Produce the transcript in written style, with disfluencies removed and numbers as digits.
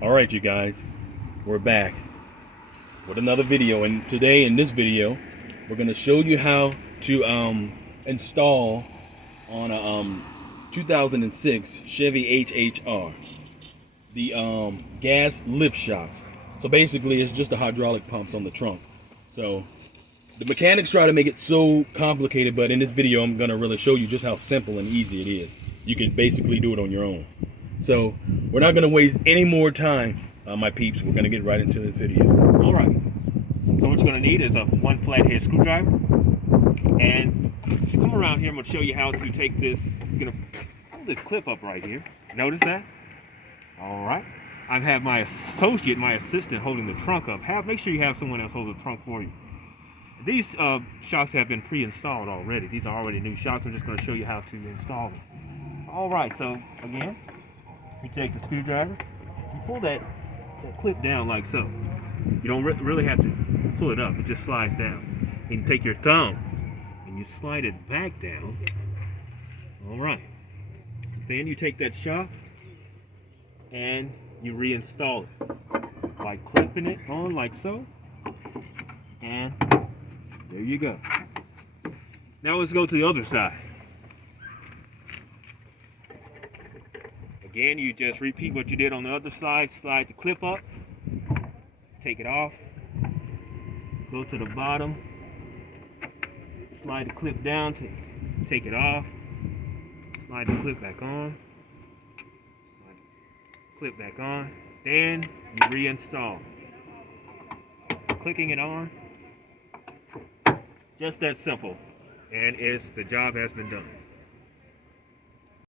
All right, you guys, we're back with another video, and today in this video, we're gonna show you how to install on a 2006 Chevy HHR the gas lift shocks. So basically, it's just the hydraulic pumps on the trunk. So the mechanics try to make it so complicated, but in this video, I'm gonna really show you just how simple and easy it is. You can basically do it on your own. So we're not gonna waste any more time, my peeps. We're gonna get right into the video. All right. So what you're gonna need is a one flathead screwdriver, and to come around here, I'm gonna show you how to take this. You're gonna pull this clip up right here. Notice that? All right. I have my assistant, holding the trunk up. Make sure you have someone else hold the trunk for you. These shocks have been pre-installed already. These are already new shocks. I'm just going to show you how to install them. All right. So again, you take the screwdriver, you pull that clip down like so. You don't really have to pull it up. It just slides down. And you take your thumb and you slide it back down. All right. Then you take that shock and you reinstall it by clipping it on like so. And there you go. Now let's go to the other side. Again, you just repeat what you did on the other side. Slide the clip up, take it off, go to the bottom, slide the clip down to take it off, slide the clip back on, slide the clip back on, then you reinstall. Clicking it on, just that simple, and the job has been done.